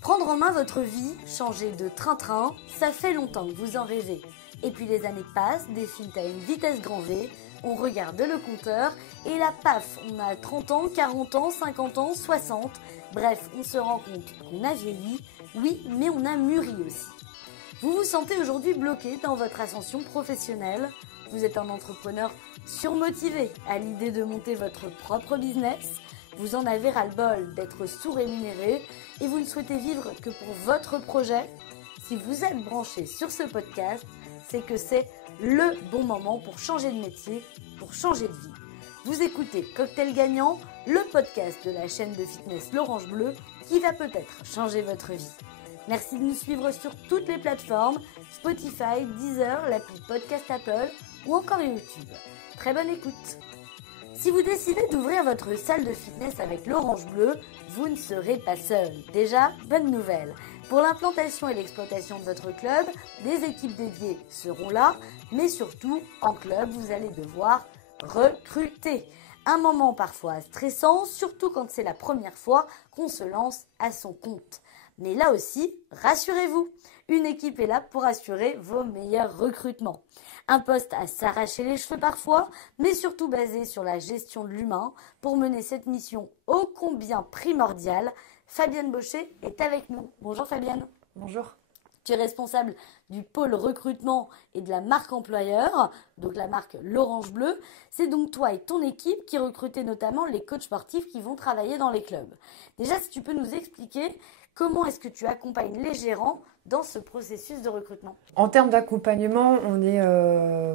Prendre en main votre vie, changer de train-train, ça fait longtemps que vous en rêvez. Et puis les années passent, défilent à une vitesse grand V, on regarde le compteur et là paf, on a 30 ans, 40 ans, 50 ans, 60. Bref, on se rend compte qu'on a vieilli, oui, mais on a mûri aussi. Vous vous sentez aujourd'hui bloqué dans votre ascension professionnelle. Vous êtes un entrepreneur surmotivé à l'idée de monter votre propre business. Vous en avez ras-le-bol d'être sous-rémunéré et vous ne souhaitez vivre que pour votre projet. Si vous êtes branché sur ce podcast, c'est que c'est le bon moment pour changer de métier, pour changer de vie. Vous écoutez Cocktail Gagnant, le podcast de la chaîne de fitness L'Orange Bleu qui va peut-être changer votre vie. Merci de nous suivre sur toutes les plateformes, Spotify, Deezer, l'appli Podcast Apple ou encore YouTube. Très bonne écoute. Si vous décidez d'ouvrir votre salle de fitness avec l'Orange Bleu, vous ne serez pas seul. Déjà, bonne nouvelle. Pour l'implantation et l'exploitation de votre club, des équipes dédiées seront là, mais surtout, en club, vous allez devoir recruter. Un moment parfois stressant, surtout quand c'est la première fois qu'on se lance à son compte. Mais là aussi, rassurez-vous, une équipe est là pour assurer vos meilleurs recrutements. Un poste à s'arracher les cheveux parfois, mais surtout basé sur la gestion de l'humain. Pour mener cette mission ô combien primordiale, Fabienne Baucher est avec nous. Bonjour Fabienne. Bonjour. Tu es responsable du pôle recrutement et de la marque employeur, donc la marque L'Orange Bleu. C'est donc toi et ton équipe qui recrutez notamment les coachs sportifs qui vont travailler dans les clubs. Déjà, si tu peux nous expliquer comment est-ce que tu accompagnes les gérants dans ce processus de recrutement? En termes d'accompagnement, on est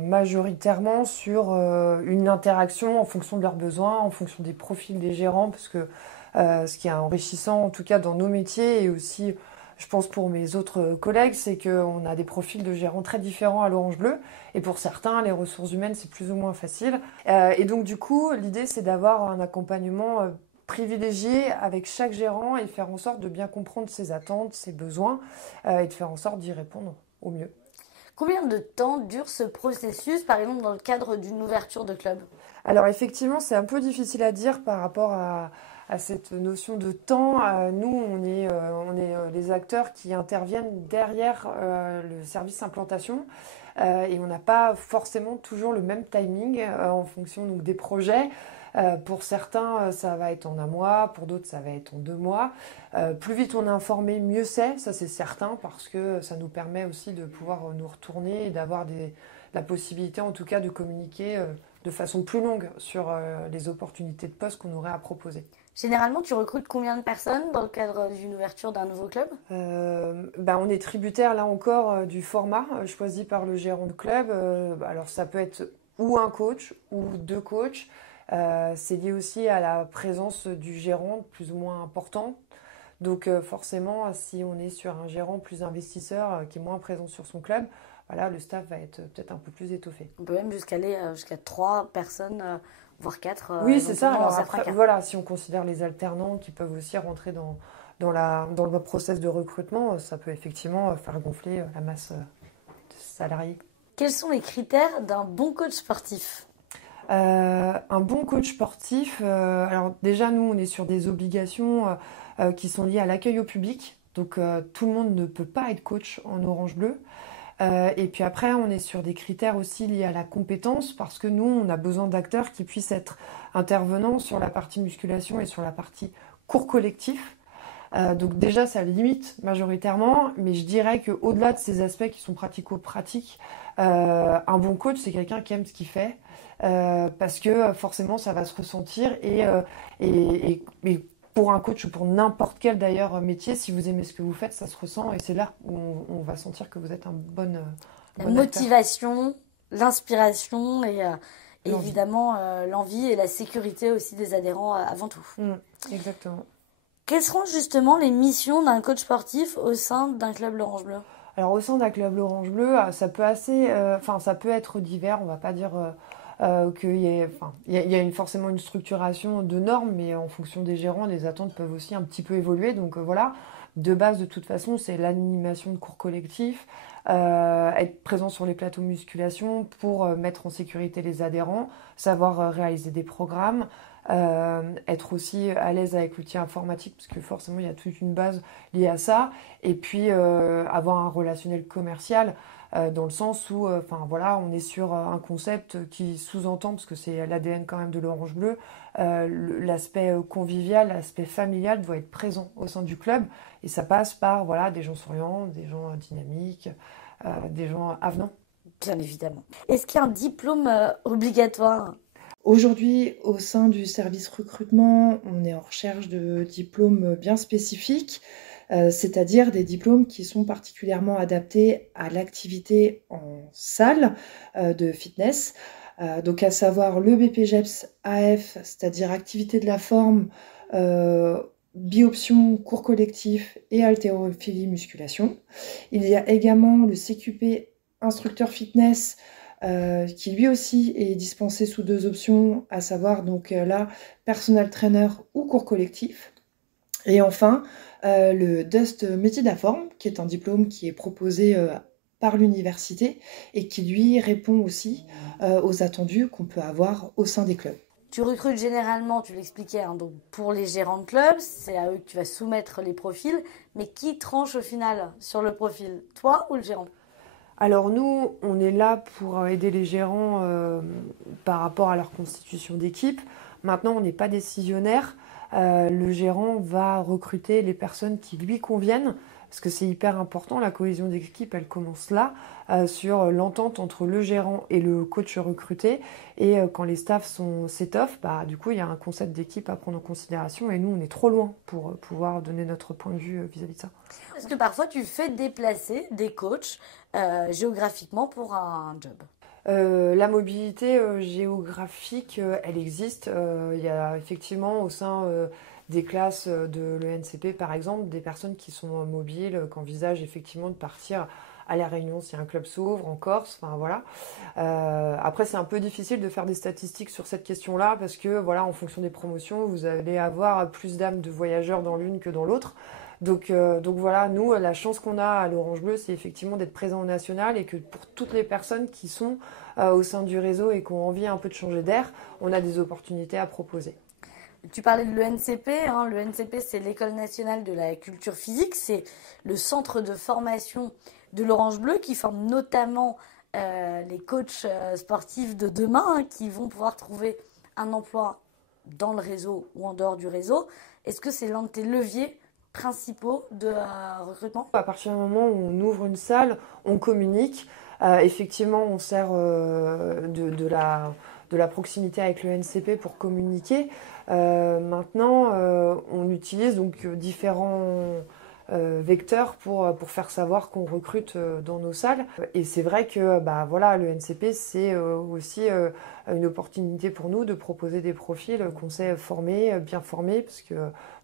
majoritairement sur une interaction en fonction de leurs besoins, en fonction des profils des gérants, parce que ce qui est enrichissant en tout cas dans nos métiers et aussi je pense pour mes autres collègues, c'est qu'on a des profils de gérants très différents à l'Orange Bleu. Et pour certains, les ressources humaines, c'est plus ou moins facile. Et donc, du coup, l'idée, c'est d'avoir un accompagnement privilégié avec chaque gérant et de faire en sorte de bien comprendre ses attentes, ses besoins et de faire en sorte d'y répondre au mieux. Combien de temps dure ce processus, par exemple, dans le cadre d'une ouverture de club? Alors, effectivement, c'est un peu difficile à dire par rapport à cette notion de temps. Nous, on est les acteurs qui interviennent derrière le service implantation et on n'a pas forcément toujours le même timing en fonction donc, des projets. Pour certains, ça va être en un mois, pour d'autres, ça va être en 2 mois. Plus vite on est informé, mieux c'est, ça c'est certain, parce que ça nous permet aussi de pouvoir nous retourner et d'avoir la possibilité en tout cas de communiquer de façon plus longue sur les opportunités de poste qu'on aurait à proposer. Généralement, tu recrutes combien de personnes dans le cadre d'une ouverture d'un nouveau club? On est tributaire, là encore, du format choisi par le gérant de club. Alors, ça peut être ou un coach ou 2 coachs. C'est lié aussi à la présence du gérant, plus ou moins important. Donc, forcément, si on est sur un gérant plus investisseur qui est moins présent sur son club, voilà, le staff va être peut-être un peu plus étoffé. On peut même aller jusqu'à 3 personnes, voire 4. Oui, c'est ça. Alors après, voilà, si on considère les alternants qui peuvent aussi rentrer dans le process de recrutement, ça peut effectivement faire gonfler la masse de salariés. Quels sont les critères d'un bon coach sportif? Un bon coach sportif, alors déjà nous on est sur des obligations qui sont liées à l'accueil au public, donc tout le monde ne peut pas être coach en Orange Bleu. Et puis après, on est sur des critères aussi liés à la compétence parce que nous, on a besoin d'acteurs qui puissent être intervenants sur la partie musculation et sur la partie cours collectif. Donc déjà, ça limite majoritairement, mais je dirais qu'au-delà de ces aspects qui sont pratico-pratiques, un bon coach, c'est quelqu'un qui aime ce qu'il fait parce que forcément, ça va se ressentir et pour un coach ou pour n'importe quel d'ailleurs métier, si vous aimez ce que vous faites, ça se ressent et c'est là où on va sentir que vous êtes un bon La motivation, l'inspiration et évidemment l'envie et la sécurité aussi des adhérents avant tout. Exactement. Quelles seront justement les missions d'un coach sportif au sein d'un club L'Orange Bleu? Alors au sein d'un club L'Orange Bleu, ça peut être divers, on va pas dire qu'il y a forcément une structuration de normes, mais en fonction des gérants, les attentes peuvent aussi un petit peu évoluer. Donc voilà, de base, de toute façon, c'est l'animation de cours collectifs, être présent sur les plateaux musculation pour mettre en sécurité les adhérents, savoir réaliser des programmes, être aussi à l'aise avec l'outil informatique, parce que forcément il y a toute une base liée à ça, et puis avoir un relationnel commercial, dans le sens où voilà, on est sur un concept qui sous-entend, parce que c'est l'ADN quand même de l'Orange Bleu, l'aspect convivial, l'aspect familial doit être présent au sein du club, et ça passe par voilà, des gens souriants, des gens dynamiques, des gens avenants. Bien évidemment. Est-ce qu'il y a un diplôme obligatoire? Aujourd'hui, au sein du service recrutement, on est en recherche de diplômes bien spécifiques, c'est-à-dire des diplômes qui sont particulièrement adaptés à l'activité en salle de fitness. Donc à savoir le BPGEPS AF, c'est-à-dire activité de la forme, euh, biopsion, cours collectif et haltérophilie musculation. Il y a également le CQP instructeur fitness qui lui aussi est dispensé sous 2 options, à savoir donc là, personal trainer ou cours collectif. Et enfin, le DUST métier de la forme, qui est un diplôme qui est proposé par l'université et qui lui répond aussi aux attendus qu'on peut avoir au sein des clubs. Tu recrutes généralement, tu l'expliquais, hein, donc pour les gérants de clubs, c'est à eux que tu vas soumettre les profils, mais qui tranche au final sur le profil, toi ou le gérant? Alors nous, on est là pour aider les gérants par rapport à leur constitution d'équipe. Maintenant, on n'est pas décisionnaire. Le gérant va recruter les personnes qui lui conviennent, parce que c'est hyper important. La cohésion d'équipe, elle commence là, sur l'entente entre le gérant et le coach recruté. Et quand les staffs s'étoffent, du coup, il y a un concept d'équipe à prendre en considération. Et nous, on est trop loin pour pouvoir donner notre point de vue vis-à-vis de ça. Est-ce que parfois tu fais déplacer des coachs géographiquement pour un job? La mobilité géographique, elle existe. Il y a effectivement au sein des classes de l'ENCP, par exemple, des personnes qui sont mobiles, qui envisagent effectivement de partir à La Réunion si un club s'ouvre, en Corse, enfin voilà. Après, c'est un peu difficile de faire des statistiques sur cette question-là, parce que voilà, en fonction des promotions, vous allez avoir plus d'âmes de voyageurs dans l'une que dans l'autre. Donc voilà, nous, la chance qu'on a à l'Orange Bleu, c'est effectivement d'être présent au national, et que pour toutes les personnes qui sont au sein du réseau et qui ont envie un peu de changer d'air, on a des opportunités à proposer. Tu parlais de l'ENCP, hein. L'ENCP, c'est l'École nationale de la culture physique, c'est le centre de formation de l'Orange Bleu qui forme notamment les coachs sportifs de demain, hein, qui vont pouvoir trouver un emploi dans le réseau ou en dehors du réseau. Est-ce que c'est l'un de tes leviers principaux de recrutement? À partir du moment où on ouvre une salle, on communique. Effectivement, on sert de la proximité avec le NCP pour communiquer. Maintenant, on utilise donc différents vecteurs pour faire savoir qu'on recrute dans nos salles. Et c'est vrai que voilà, le NCP, c'est aussi une opportunité pour nous de proposer des profils qu'on sait former, bien formés, parce que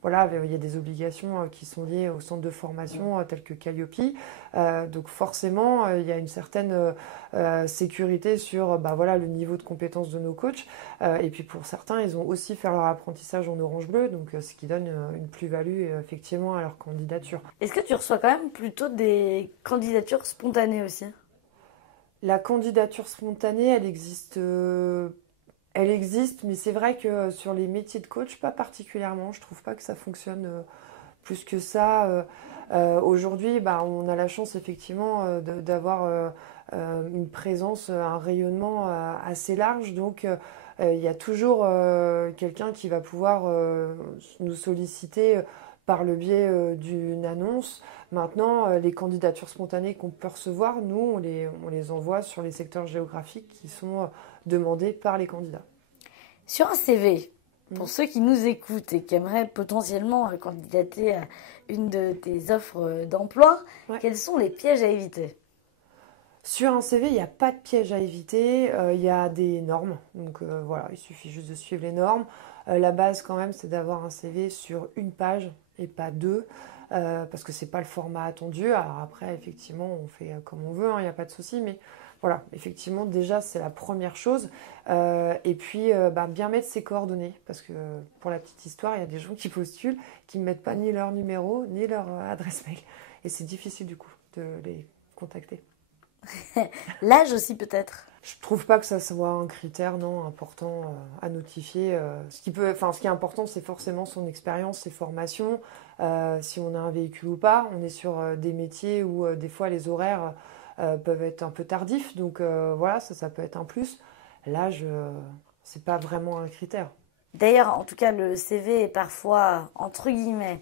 voilà, il y a des obligations qui sont liées au centre de formation tel que Calliope. Donc forcément, il y a une certaine sécurité sur voilà, le niveau de compétence de nos coachs. Et puis pour certains, ils ont aussi fait leur apprentissage en Orange Bleu, donc ce qui donne une plus-value effectivement à leur candidature. Est-ce que tu reçois quand même plutôt des candidatures spontanées aussi? La candidature spontanée, elle existe, mais c'est vrai que sur les métiers de coach, pas particulièrement. Je trouve pas que ça fonctionne plus que ça. Aujourd'hui, on a la chance effectivement d'avoir une présence, un rayonnement assez large. Donc, il y a toujours quelqu'un qui va pouvoir nous solliciter par le biais d'une annonce. Maintenant, les candidatures spontanées qu'on peut recevoir, nous, on les envoie sur les secteurs géographiques qui sont demandés par les candidats. Sur un CV, pour ceux qui nous écoutent et qui aimeraient potentiellement candidater à une de tes offres d'emploi, Ouais. quels sont les pièges à éviter? Sur un CV, il n'y a pas de piège à éviter, il y a des normes. Donc voilà, il suffit juste de suivre les normes. La base quand même, c'est d'avoir un CV sur une page et pas deux, parce que c'est pas le format attendu. Alors après, effectivement, on fait comme on veut, il n'y a pas de souci, mais voilà, effectivement, déjà, c'est la première chose. Et puis, bien mettre ses coordonnées, parce que pour la petite histoire, il y a des gens qui postulent, qui ne mettent pas ni leur numéro, ni leur adresse mail. Et c'est difficile du coup de les contacter. L'âge aussi peut-être. Je trouve pas que ça soit un critère non important à notifier. Ce qui est important, c'est forcément son expérience, ses formations, si on a un véhicule ou pas. On est sur des métiers où des fois les horaires peuvent être un peu tardifs, donc voilà, ça peut être un plus. L'âge, c'est pas vraiment un critère. D'ailleurs, en tout cas, le CV est parfois, entre guillemets,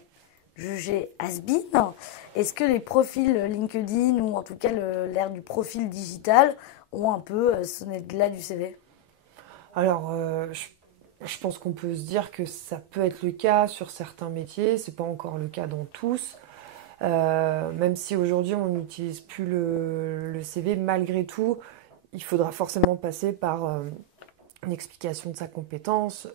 jugé has-been. Est-ce que les profils LinkedIn ou en tout cas l'ère du profil digital ont un peu sonné de là du CV? Alors, je pense qu'on peut se dire que ça peut être le cas sur certains métiers, c'est pas encore le cas dans tous. Même si aujourd'hui on n'utilise plus le CV, malgré tout, il faudra forcément passer par une explication de sa compétence,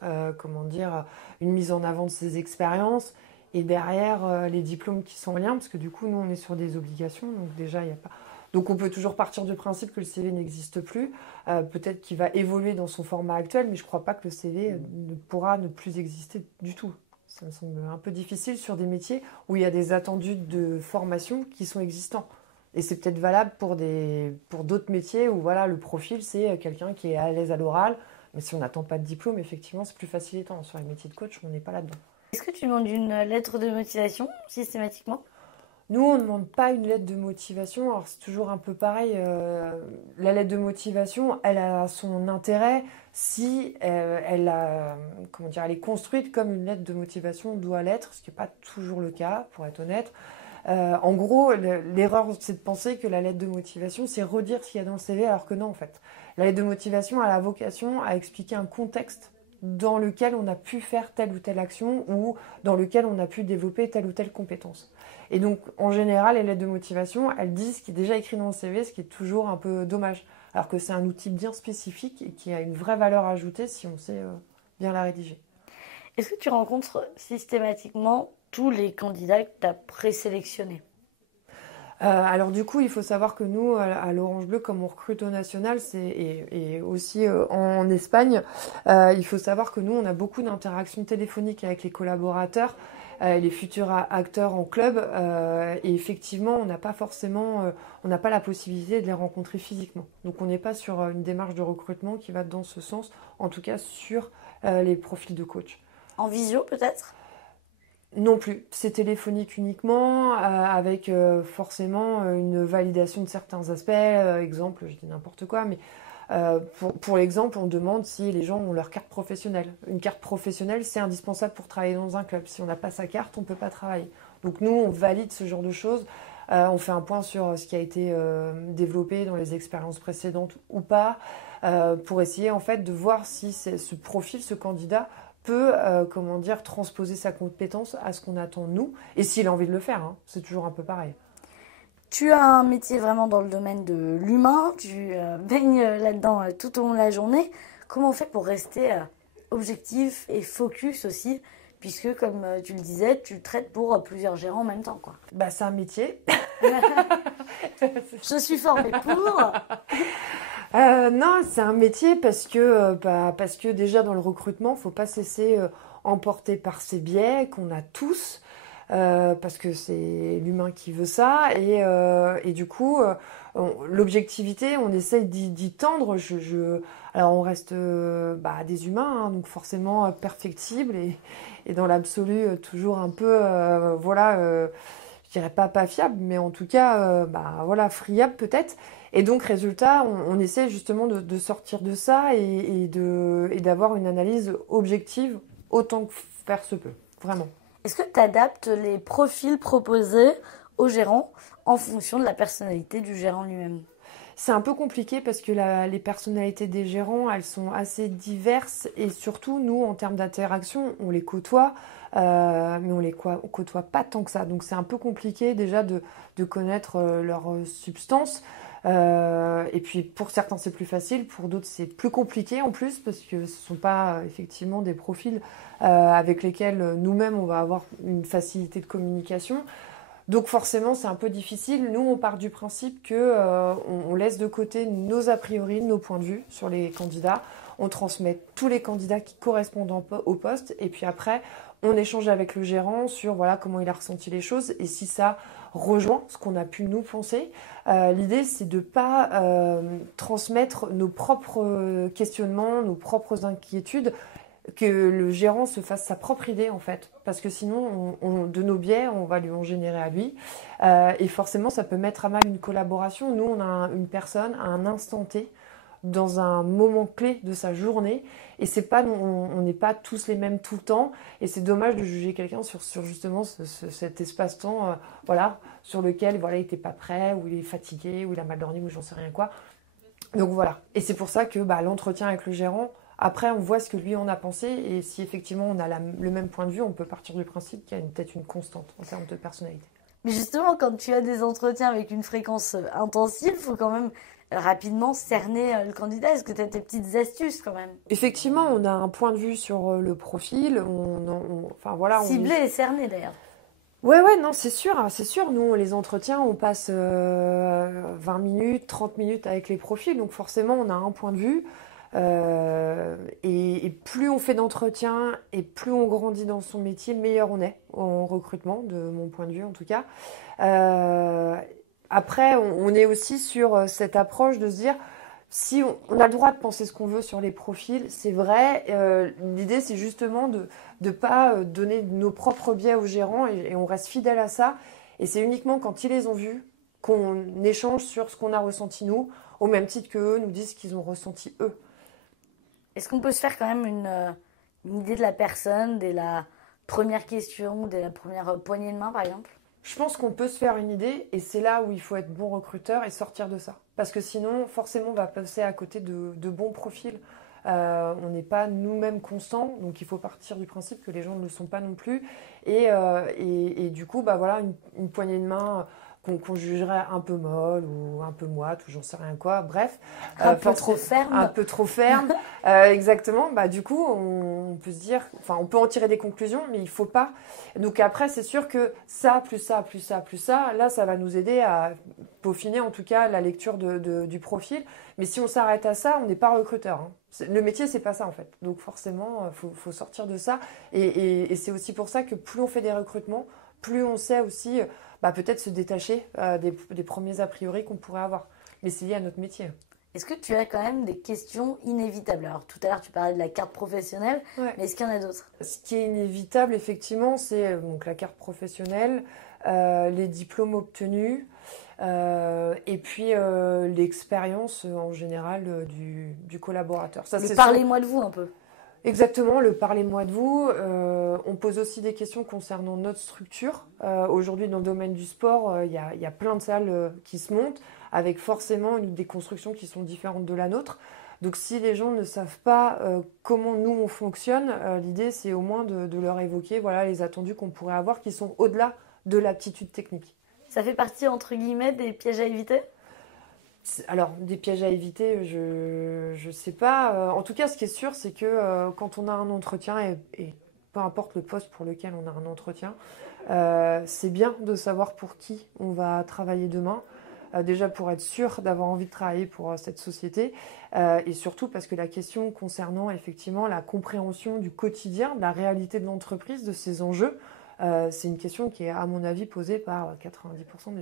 une mise en avant de ses expériences, et derrière les diplômes qui sont en lien, parce que du coup nous on est sur des obligations, donc déjà il n'y a pas. Donc on peut toujours partir du principe que le CV n'existe plus, peut-être qu'il va évoluer dans son format actuel, mais je ne crois pas que le CV ne pourra ne plus exister du tout. Ça me semble un peu difficile sur des métiers où il y a des attendus de formation qui sont existants. Et c'est peut-être valable pour d'autres métiers où voilà, le profil, c'est quelqu'un qui est à l'aise à l'oral. Mais si on n'attend pas de diplôme, effectivement, c'est plus facilitant. Sur les métiers de coach, on n'est pas là-dedans. Est-ce que tu demandes une lettre de motivation systématiquement? Nous, on ne demande pas une lettre de motivation. Alors, c'est toujours un peu pareil. La lettre de motivation, elle a son intérêt si elle est construite comme une lettre de motivation doit l'être, ce qui n'est pas toujours le cas, pour être honnête. En gros, l'erreur, c'est de penser que la lettre de motivation, c'est redire ce qu'il y a dans le CV, alors que non, en fait. La lettre de motivation a la vocation à expliquer un contexte dans lequel on a pu faire telle ou telle action ou dans lequel on a pu développer telle ou telle compétence. Et donc, en général, les lettres de motivation, elles disent ce qui est déjà écrit dans le CV, ce qui est toujours un peu dommage. Alors que c'est un outil bien spécifique et qui a une vraie valeur ajoutée si on sait bien la rédiger. Est-ce que tu rencontres systématiquement tous les candidats que tu as présélectionnés? Alors du coup, il faut savoir que nous, à l'Orange Bleu, comme on recrute au national et aussi en Espagne, il faut savoir que nous, on a beaucoup d'interactions téléphoniques avec les collaborateurs, les futurs acteurs en club. Et effectivement, on n'a pas la possibilité de les rencontrer physiquement. Donc on n'est pas sur une démarche de recrutement qui va dans ce sens, en tout cas sur les profils de coach. En visio peut-être? Non plus, c'est téléphonique uniquement, avec forcément une validation de certains aspects. Exemple, je dis n'importe quoi, mais pour l'exemple, on demande si les gens ont leur carte professionnelle. Une carte professionnelle, c'est indispensable pour travailler dans un club. Si on n'a pas sa carte, on ne peut pas travailler. Donc nous, on valide ce genre de choses. On fait un point sur ce qui a été développé dans les expériences précédentes ou pas, pour essayer en fait de voir si ce profil, ce candidat, peut transposer sa compétence à ce qu'on attend de nous, et s'il a envie de le faire, hein, c'est toujours un peu pareil. Tu as un métier vraiment dans le domaine de l'humain, tu baignes là-dedans tout au long de la journée. Comment on fait pour rester objectif et focus aussi, puisque comme tu le disais, tu traites pour plusieurs gérants en même temps, quoi. Bah, c'est un métier. Je suis formée pour. Non, c'est un métier parce que déjà dans le recrutement, il ne faut pas se laisser emporter par ces biais qu'on a tous, parce que c'est l'humain qui veut ça. Et du coup, l'objectivité, on essaye d'y tendre. Alors on reste des humains, hein, donc forcément perfectibles et dans l'absolu toujours un peu, je dirais pas fiable, mais en tout cas, friable peut-être. Et donc, résultat, on essaie justement de sortir de ça et d'avoir une analyse objective autant que faire se peut, vraiment. Est-ce que tu adaptes les profils proposés aux gérants en fonction de la personnalité du gérant lui-même? C'est un peu compliqué parce que les personnalités des gérants, elles sont assez diverses et surtout, nous, en termes d'interaction, on les côtoie, mais on les côtoie pas tant que ça. Donc, c'est un peu compliqué déjà de connaître leur substance. Et puis pour certains c'est plus facile, pour d'autres c'est plus compliqué en plus parce que ce ne sont pas effectivement des profils avec lesquels nous-mêmes on va avoir une facilité de communication. Donc forcément c'est un peu difficile. Nous on part du principe que on laisse de côté nos a priori, nos points de vue sur les candidats. On transmet tous les candidats qui correspondent au poste et puis après on échange avec le gérant sur voilà, comment il a ressenti les choses et si ça rejoint ce qu'on a pu nous penser. L'idée, c'est de ne pas transmettre nos propres questionnements, nos propres inquiétudes, que le gérant se fasse sa propre idée en fait, parce que sinon, de nos biais, on va lui en générer à lui. Et forcément, ça peut mettre à mal une collaboration. Nous, on a une personne à un instant T, dans un moment clé de sa journée, et c'est pas, on n'est pas tous les mêmes tout le temps, et c'est dommage de juger quelqu'un sur justement cet espace-temps, voilà, sur lequel voilà, il n'était pas prêt, ou il est fatigué, ou il a mal dormi, ou j'en sais rien quoi. Donc voilà, et c'est pour ça que l'entretien avec le gérant, après on voit ce que lui en a pensé, et si effectivement on a le même point de vue, on peut partir du principe qu'il y a peut-être une constante en termes de personnalité. Mais justement, quand tu as des entretiens avec une fréquence intensive, il faut quand même rapidement cerner le candidat. Est-ce que tu as tes petites astuces quand même? Effectivement, on a un point de vue sur le profil, enfin voilà. Ciblé et cerné d'ailleurs. Ouais, non, c'est sûr. Nous, les entretiens, on passe 20 minutes, 30 minutes avec les profils, donc forcément, on a un point de vue. Et plus on fait d'entretiens et plus on grandit dans son métier, meilleur on est en recrutement, de mon point de vue en tout cas. Après, on est aussi sur cette approche de se dire, si on a le droit de penser ce qu'on veut sur les profils, c'est vrai. L'idée, c'est justement de ne pas donner nos propres biais aux gérants et on reste fidèle à ça. Et c'est uniquement quand ils les ont vus qu'on échange sur ce qu'on a ressenti nous, au même titre qu'eux nous disent ce qu'ils ont ressenti eux. Est-ce qu'on peut se faire quand même une idée de la personne dès la première question, dès la première poignée de main par exemple? Je pense qu'on peut se faire une idée et c'est là où il faut être bon recruteur et sortir de ça. Parce que sinon, forcément, on va passer à côté de bons profils. On n'est pas nous-mêmes constants, donc il faut partir du principe que les gens ne le sont pas non plus. Et du coup, voilà, une poignée de main qu'on jugerait un peu molle ou un peu moite ou j'en sais rien quoi, bref. Un peu trop ferme. Un peu trop ferme, exactement. Du coup, on peut se dire, enfin, on peut en tirer des conclusions, mais il faut pas. Donc après, c'est sûr que ça, plus ça, plus ça, plus ça, là, ça va nous aider à peaufiner en tout cas la lecture du profil. Mais si on s'arrête à ça, on n'est pas recruteur. Hein. Le métier, c'est pas ça en fait. Donc forcément, faut sortir de ça. Et c'est aussi pour ça que plus on fait des recrutements, plus on sait aussi peut-être se détacher des premiers a priori qu'on pourrait avoir. Mais c'est lié à notre métier. Est-ce que tu as quand même des questions inévitables? Alors tout à l'heure tu parlais de la carte professionnelle, ouais. Mais est-ce qu'il y en a d'autres? Ce qui est inévitable effectivement, c'est donc la carte professionnelle, les diplômes obtenus, et puis l'expérience en général du collaborateur. Ça, parlez-moi de vous un peu. Exactement, le parlez-moi de vous. On pose aussi des questions concernant notre structure. Aujourd'hui, dans le domaine du sport, il y a plein de salles qui se montent, avec forcément des constructions qui sont différentes de la nôtre. Donc si les gens ne savent pas comment nous on fonctionne, l'idée c'est au moins de leur évoquer les attendus qu'on pourrait avoir qui sont au-delà de l'aptitude technique. Ça fait partie entre guillemets des pièges à éviter ? Alors, des pièges à éviter, je sais pas. En tout cas, ce qui est sûr, c'est que quand on a un entretien, et peu importe le poste pour lequel on a un entretien, c'est bien de savoir pour qui on va travailler demain. Déjà pour être sûr d'avoir envie de travailler pour cette société. Et surtout parce que la question concernant effectivement la compréhension du quotidien, de la réalité de l'entreprise, de ses enjeux, c'est une question qui est, à mon avis, posée par 90%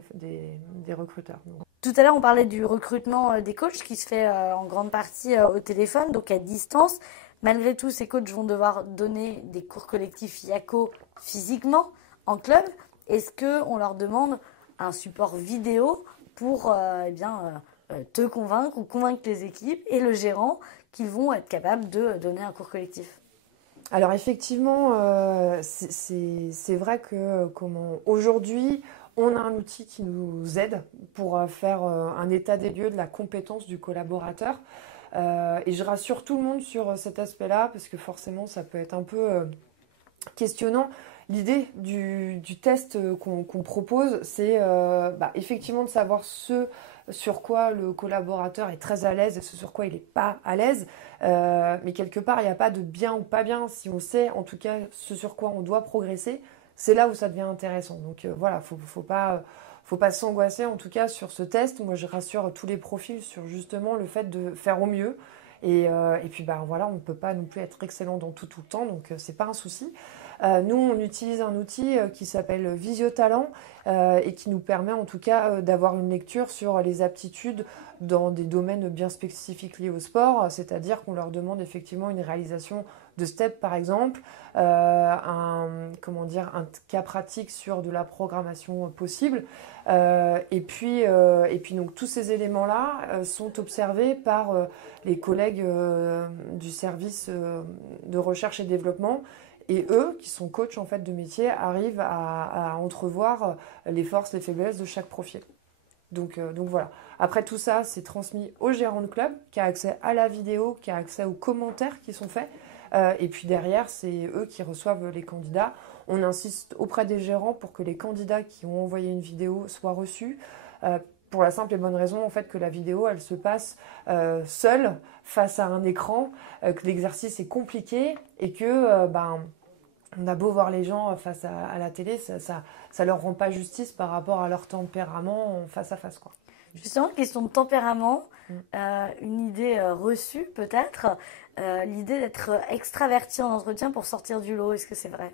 des recruteurs. Donc. Tout à l'heure, on parlait du recrutement des coachs qui se fait en grande partie au téléphone, donc à distance. Malgré tout, ces coachs vont devoir donner des cours collectifs IACO physiquement en club. Est-ce qu'on leur demande un support vidéo pour te convaincre ou convaincre les équipes et le gérant qu'ils vont être capables de donner un cours collectif? Alors effectivement, c'est vrai que aujourd'hui, on a un outil qui nous aide pour faire un état des lieux de la compétence du collaborateur. Et je rassure tout le monde sur cet aspect-là, parce que forcément, ça peut être un peu questionnant. L'idée du test qu'on propose, c'est effectivement de savoir ce sur quoi le collaborateur est très à l'aise et ce sur quoi il n'est pas à l'aise. Mais quelque part, il n'y a pas de bien ou pas bien. Si on sait en tout cas ce sur quoi on doit progresser, c'est là où ça devient intéressant. Donc faut pas s'angoisser en tout cas sur ce test. Moi, je rassure tous les profils sur justement le fait de faire au mieux. Et puis on ne peut pas non plus être excellent dans tout le temps, donc c'est pas un souci. Nous, on utilise un outil qui s'appelle Visiotalent et qui nous permet en tout cas d'avoir une lecture sur les aptitudes dans des domaines bien spécifiques liés au sport, c'est-à-dire qu'on leur demande effectivement une réalisation de step par exemple, un cas pratique sur de la programmation possible. Et puis donc tous ces éléments-là sont observés par les collègues du service de recherche et développement. Et eux, qui sont coachs en fait de métier, arrivent à entrevoir les forces, les faiblesses de chaque profil. Donc voilà. Après tout ça, c'est transmis au gérant de club qui a accès à la vidéo, qui a accès aux commentaires qui sont faits. Et puis derrière, c'est eux qui reçoivent les candidats. On insiste auprès des gérants pour que les candidats qui ont envoyé une vidéo soient reçus. Pour la simple et bonne raison en fait que la vidéo elle se passe seule face à un écran, que l'exercice est compliqué et que on a beau voir les gens face à la télé, ça leur rend pas justice par rapport à leur tempérament face à face, quoi. Justement, question de tempérament, une idée reçue peut-être, l'idée d'être extraverti en entretien pour sortir du lot, est-ce que c'est vrai?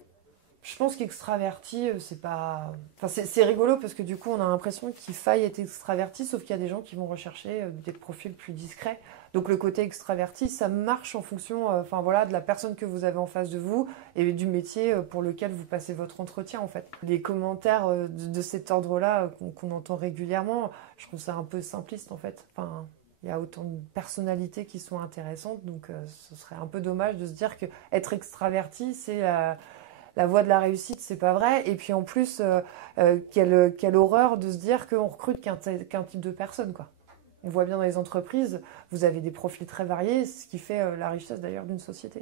Je pense qu'extraverti, c'est pas... Enfin, c'est rigolo parce que du coup, on a l'impression qu'il faille être extraverti, sauf qu'il y a des gens qui vont rechercher des profils plus discrets. Donc le côté extraverti, ça marche en fonction de la personne que vous avez en face de vous et du métier pour lequel vous passez votre entretien, en fait. Les commentaires de cet ordre-là qu'on entend régulièrement, je trouve ça un peu simpliste, en fait. Enfin, il y a autant de personnalités qui sont intéressantes, donc ce serait un peu dommage de se dire qu'être extraverti, c'est... la voie de la réussite, c'est pas vrai. Et puis en plus, quelle horreur de se dire qu'on recrute qu'un type de personne, quoi. On voit bien dans les entreprises, vous avez des profils très variés, ce qui fait la richesse d'ailleurs d'une société.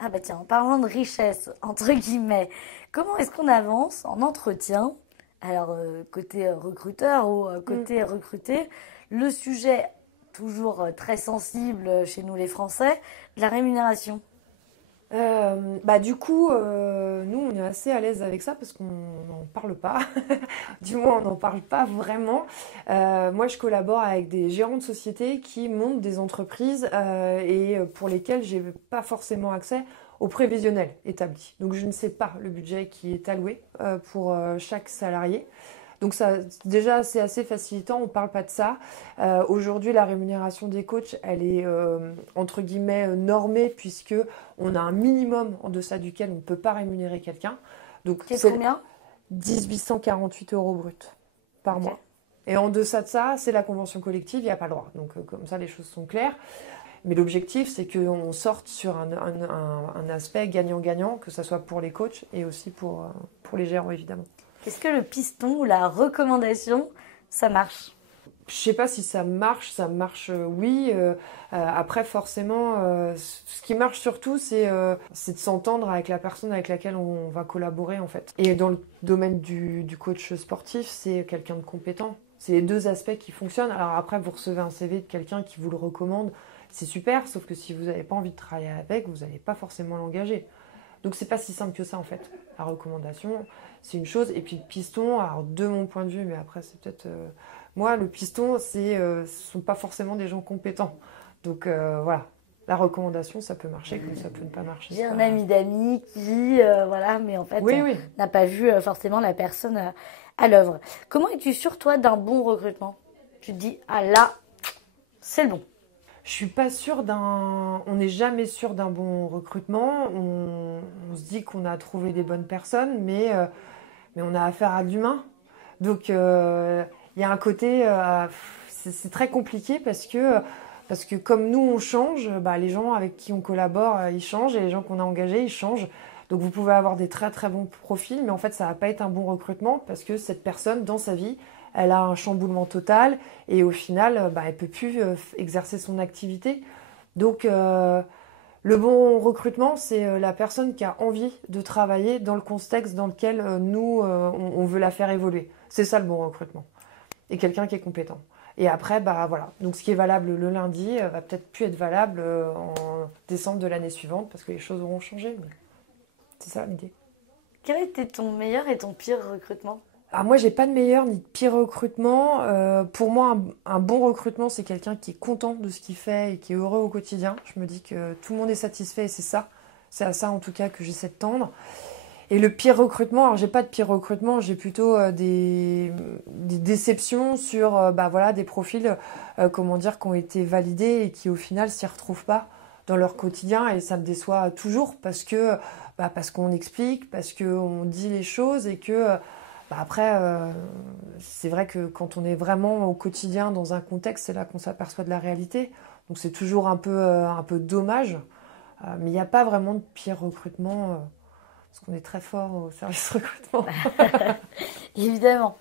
Ah bah tiens, en parlant de richesse, entre guillemets, comment est-ce qu'on avance en entretien? Alors, côté recruteur ou côté recruté, le sujet toujours très sensible chez nous les Français, de la rémunération. Du coup, nous, on est assez à l'aise avec ça parce qu'on n'en parle pas. Du moins, on n'en parle pas vraiment. Moi, je collabore avec des gérants de sociétés qui montent des entreprises et pour lesquelles j'ai pas forcément accès au prévisionnel établi. Donc, je ne sais pas le budget qui est alloué pour chaque salarié. Donc ça, déjà, c'est assez facilitant, on ne parle pas de ça. Aujourd'hui, la rémunération des coachs, elle est entre guillemets normée puisque on a un minimum en deçà duquel on ne peut pas rémunérer quelqu'un. Donc c'est combien? 1848 € brut par mois. Et en deçà de ça, c'est la convention collective, il n'y a pas le droit. Donc comme ça, les choses sont claires. Mais l'objectif, c'est qu'on sorte sur un aspect gagnant-gagnant, que ce soit pour les coachs et aussi pour les gérants, évidemment. Est-ce que le piston ou la recommandation, ça marche? Je sais pas si ça marche, oui. Après, forcément, ce qui marche surtout, c'est de s'entendre avec la personne avec laquelle on va collaborer, en fait. Et dans le domaine du coach sportif, c'est quelqu'un de compétent. C'est les deux aspects qui fonctionnent. Alors après, vous recevez un CV de quelqu'un qui vous le recommande, c'est super, sauf que si vous n'avez pas envie de travailler avec, vous n'allez pas forcément l'engager. Donc c'est pas si simple que ça en fait. La recommandation, c'est une chose. Et puis le piston, alors de mon point de vue, mais après c'est peut-être... Moi, le piston, ce sont pas forcément des gens compétents. Donc voilà, la recommandation, ça peut marcher comme ça peut ne pas marcher. J'ai un ami d'amis qui, mais en fait, n'a pas vu forcément la personne à l'œuvre. Comment es-tu sûr, toi, d'un bon recrutement? Tu te dis, ah là, c'est le bon. Je suis pas sûre on n'est jamais sûr d'un bon recrutement. On se dit qu'on a trouvé des bonnes personnes, mais on a affaire à de l'humain. Donc, il y a un côté, c'est très compliqué parce que comme nous, on change, les gens avec qui on collabore, ils changent et les gens qu'on a engagés, ils changent. Donc, vous pouvez avoir des très, très bons profils, mais en fait, ça va pas être un bon recrutement parce que cette personne, dans sa vie, elle a un chamboulement total et au final, elle peut plus exercer son activité. Donc, le bon recrutement, c'est la personne qui a envie de travailler dans le contexte dans lequel nous, on veut la faire évoluer. C'est ça le bon recrutement. Et quelqu'un qui est compétent. Et après, voilà. Donc, ce qui est valable le lundi va peut-être plus être valable en décembre de l'année suivante parce que les choses auront changé. Mais c'est ça l'idée. Quel était ton meilleur et ton pire recrutement ? Alors moi, j'ai pas de meilleur ni de pire recrutement. Pour moi, un bon recrutement, c'est quelqu'un qui est content de ce qu'il fait et qui est heureux au quotidien. Je me dis que tout le monde est satisfait et c'est C'est à ça en tout cas que j'essaie de tendre. Et le pire recrutement, alors j'ai pas de pire recrutement, j'ai plutôt des déceptions sur des profils qui ont été validés et qui au final s'y retrouvent pas dans leur quotidien, et ça me déçoit toujours parce qu'on explique, parce qu'on dit les choses, et que après c'est vrai que quand on est vraiment au quotidien dans un contexte, c'est là qu'on s'aperçoit de la réalité. Donc c'est toujours un peu dommage, mais il n'y a pas vraiment de pire recrutement. Parce qu'on est très fort au service recrutement. Évidemment.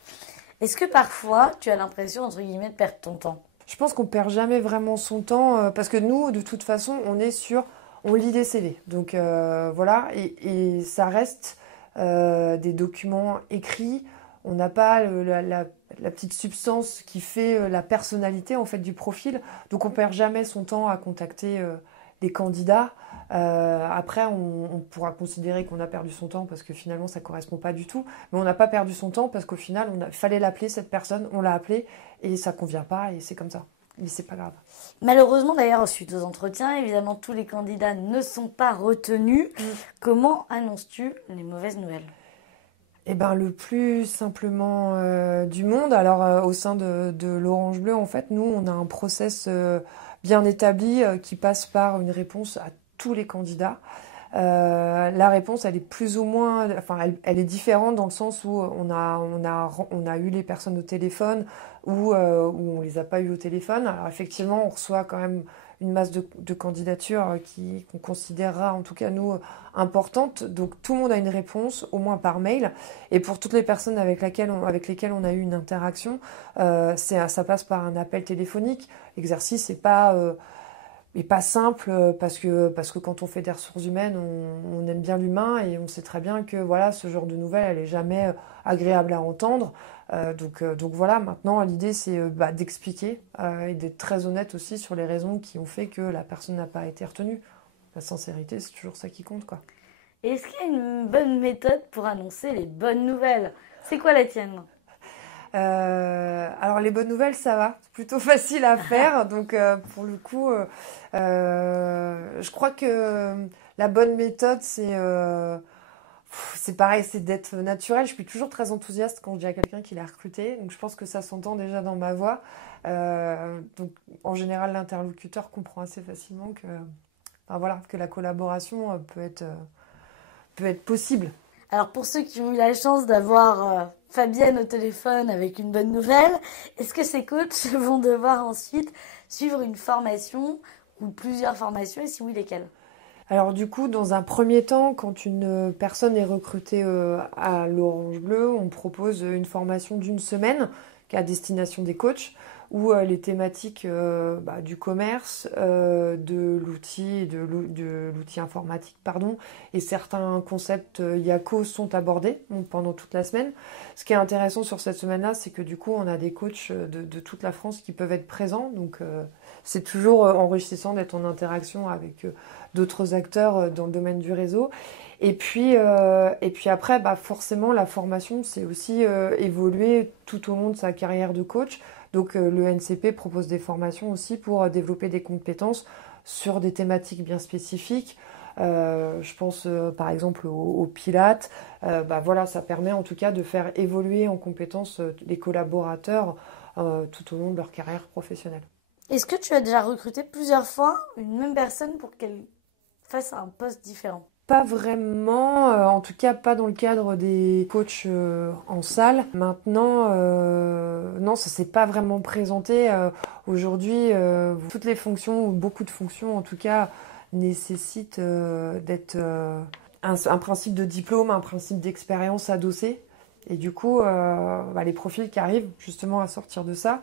Est-ce que parfois, tu as l'impression, entre guillemets, de perdre ton temps? Je pense qu'on perd jamais vraiment son temps parce que nous, de toute façon, on lit des CV. Donc voilà, et ça reste des documents écrits. On n'a pas la petite substance qui fait la personnalité en fait du profil. Donc on perd jamais son temps à contacter des candidats. Après, on pourra considérer qu'on a perdu son temps parce que finalement ça correspond pas du tout, mais on n'a pas perdu son temps parce qu'au final fallait l'appeler, cette personne, on l'a appelée et ça convient pas, et c'est comme ça, mais c'est pas grave. Malheureusement d'ailleurs, suite aux entretiens, évidemment tous les candidats ne sont pas retenus. Comment annonces-tu les mauvaises nouvelles? Eh ben, le plus simplement du monde. Alors au sein de l'Orange Bleu, en fait, nous on a un process bien établi qui passe par une réponse à tous les candidats. La réponse, elle est plus ou moins, enfin, elle est différente dans le sens où on a eu les personnes au téléphone ou où on les a pas eu au téléphone. Alors effectivement, on reçoit quand même une masse de candidatures qu'on considérera, en tout cas nous, importantes. Donc tout le monde a une réponse, au moins par mail. Et pour toutes les personnes avec lesquelles on a eu une interaction, ça passe par un appel téléphonique. L'exercice n'est pas simple parce que quand on fait des ressources humaines, on aime bien l'humain, et on sait très bien que voilà, ce genre de nouvelles, elle est jamais agréable à entendre. Donc voilà, maintenant l'idée c'est d'expliquer et d'être très honnête aussi sur les raisons qui ont fait que la personne n'a pas été retenue. La sincérité, c'est toujours ça qui compte, quoi. Et est-ce qu'il y a une bonne méthode pour annoncer les bonnes nouvelles? C'est quoi la tienne? Alors les bonnes nouvelles, ça va, c'est plutôt facile à faire. Donc pour le coup, je crois que la bonne méthode, c'est pareil, c'est d'être naturel. Je suis toujours très enthousiaste quand je dis à quelqu'un qu'il a recruté, donc je pense que ça s'entend déjà dans ma voix. Donc en général, l'interlocuteur comprend assez facilement que la collaboration peut être possible. Alors pour ceux qui ont eu la chance d'avoir Fabienne au téléphone avec une bonne nouvelle, est-ce que ces coachs vont devoir ensuite suivre une formation ou plusieurs formations, et si oui, lesquelles? Alors du coup, dans un premier temps, quand une personne est recrutée à l'Orange Bleu, on propose une formation d'une semaine à destination des coachs, où les thématiques du commerce, de l'outil informatique, et certains concepts IACO sont abordés pendant toute la semaine. Ce qui est intéressant sur cette semaine-là, c'est que du coup, on a des coachs de toute la France qui peuvent être présents. Donc, c'est toujours enrichissant d'être en interaction avec d'autres acteurs dans le domaine du réseau. Et puis après, forcément, la formation, c'est aussi évoluer tout au long de sa carrière de coach. Donc le NCP propose des formations aussi pour développer des compétences sur des thématiques bien spécifiques. Je pense par exemple au Pilates. Voilà, ça permet en tout cas de faire évoluer en compétences les collaborateurs tout au long de leur carrière professionnelle. Est-ce que tu as déjà recruté plusieurs fois une même personne pour qu'elle fasse un poste différent? Pas vraiment, en tout cas pas dans le cadre des coachs en salle. Maintenant, non, ça s'est pas vraiment présenté. Aujourd'hui, toutes les fonctions, ou beaucoup de fonctions en tout cas, nécessitent d'être un principe de diplôme, un principe d'expérience adossé. Et du coup, les profils qui arrivent justement à sortir de ça,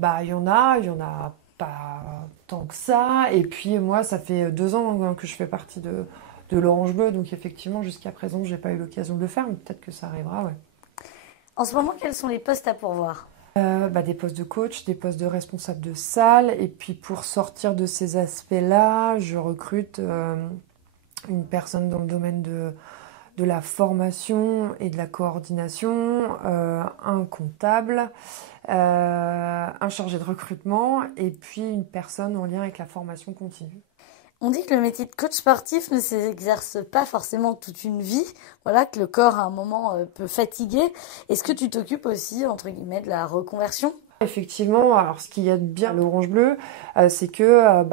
il y en a pas tant que ça. Et puis moi, ça fait 2 ans que je fais partie de l'Orange Bleu, donc effectivement jusqu'à présent j'ai pas eu l'occasion de le faire, mais peut-être que ça arrivera, ouais. En ce moment, quels sont les postes à pourvoir? Des postes de coach, des postes de responsable de salle, et puis pour sortir de ces aspects-là, je recrute une personne dans le domaine de la formation et de la coordination, un comptable, un chargé de recrutement, et puis une personne en lien avec la formation continue. On dit que le métier de coach sportif ne s'exerce pas forcément toute une vie, voilà, que le corps à un moment peut fatiguer. Est-ce que tu t'occupes aussi, entre guillemets, de la reconversion ? Effectivement, alors ce qu'il y a de bien à l'Orange Bleu, c'est que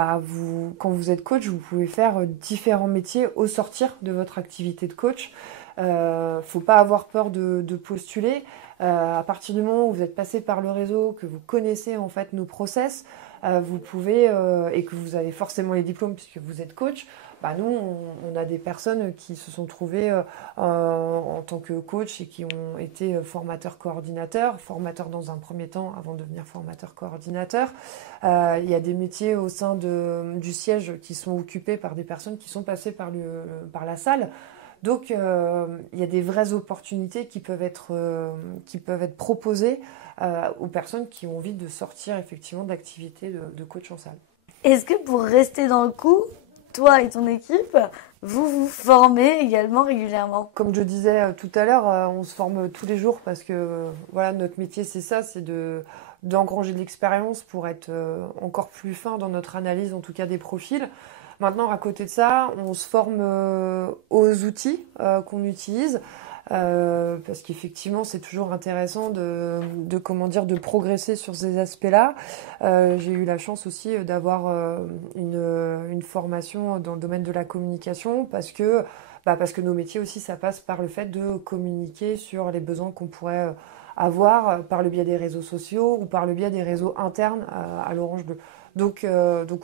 quand vous êtes coach, vous pouvez faire différents métiers au sortir de votre activité de coach. Faut pas avoir peur de postuler. À partir du moment où vous êtes passé par le réseau, que vous connaissez en fait nos process, vous pouvez et que vous avez forcément les diplômes puisque vous êtes coach. Nous, on a des personnes qui se sont trouvées en tant que coach et qui ont été formateurs dans un premier temps avant de devenir formateurs coordinateurs. Il y a des métiers au sein du siège qui sont occupés par des personnes qui sont passées par la salle. Donc, il y a des vraies opportunités qui peuvent être proposées aux personnes qui ont envie de sortir effectivement d'activités de coach en salle. Est-ce que pour rester dans le coup, toi et ton équipe, vous vous formez également régulièrement ? Comme je disais tout à l'heure, on se forme tous les jours parce que notre métier c'est ça, c'est d'engranger de l'expérience pour être encore plus fin dans notre analyse, en tout cas des profils. Maintenant, à côté de ça, on se forme aux outils qu'on utilise parce qu'effectivement, c'est toujours intéressant de progresser sur ces aspects-là. J'ai eu la chance aussi d'avoir une formation dans le domaine de la communication parce que nos métiers aussi, ça passe par le fait de communiquer sur les besoins qu'on pourrait avoir par le biais des réseaux sociaux ou par le biais des réseaux internes à l'Orange Bleu. Donc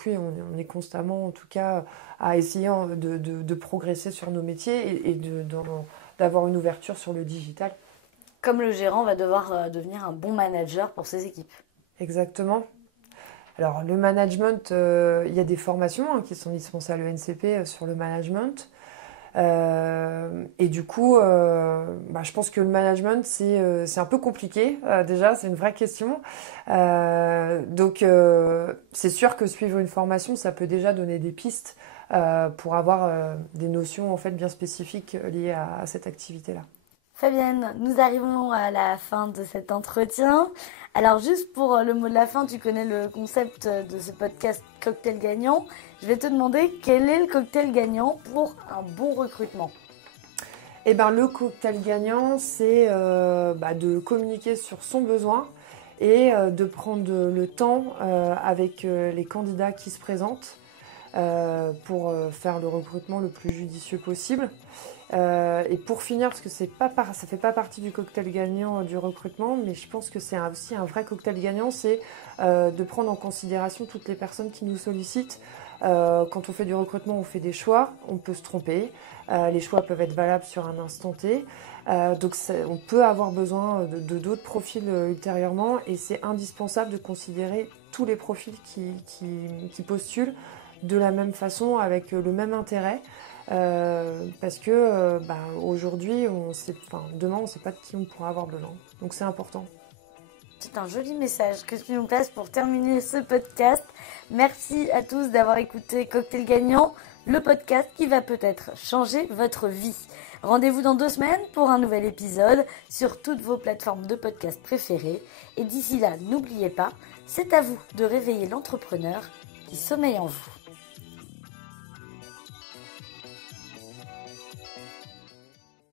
oui, on est constamment, en tout cas, à essayer de progresser sur nos métiers et d'avoir une ouverture sur le digital. Comme le gérant va devoir devenir un bon manager pour ses équipes. Exactement. Alors, le management, il y a des formations qui sont dispensées à l'ENCP sur le management. Et du coup, je pense que le management, c'est un peu compliqué. Déjà, c'est une vraie question. Donc, c'est sûr que suivre une formation, ça peut déjà donner des pistes pour avoir des notions en fait bien spécifiques liées à cette activité-là. Fabienne, nous arrivons à la fin de cet entretien. Alors juste pour le mot de la fin, tu connais le concept de ce podcast Cocktail Gagnant. Je vais te demander quel est le cocktail gagnant pour un bon recrutement. Le cocktail gagnant, c'est de communiquer sur son besoin et de prendre le temps avec les candidats qui se présentent pour faire le recrutement le plus judicieux possible. Et pour finir, parce que ça fait pas partie du cocktail gagnant du recrutement, mais je pense que c'est aussi un vrai cocktail gagnant, c'est de prendre en considération toutes les personnes qui nous sollicitent. Quand on fait du recrutement, on fait des choix, on peut se tromper, les choix peuvent être valables sur un instant T, donc on peut avoir besoin de d'autres profils ultérieurement et c'est indispensable de considérer tous les profils qui postulent de la même façon, avec le même intérêt. Parce que aujourd'hui, demain, on ne sait pas de qui on pourra avoir besoin. Donc c'est important. C'est un joli message que tu nous passes pour terminer ce podcast. Merci à tous d'avoir écouté Cocktail Gagnant, le podcast qui va peut-être changer votre vie. Rendez-vous dans 2 semaines pour un nouvel épisode sur toutes vos plateformes de podcast préférées. Et d'ici là, n'oubliez pas, c'est à vous de réveiller l'entrepreneur qui sommeille en vous.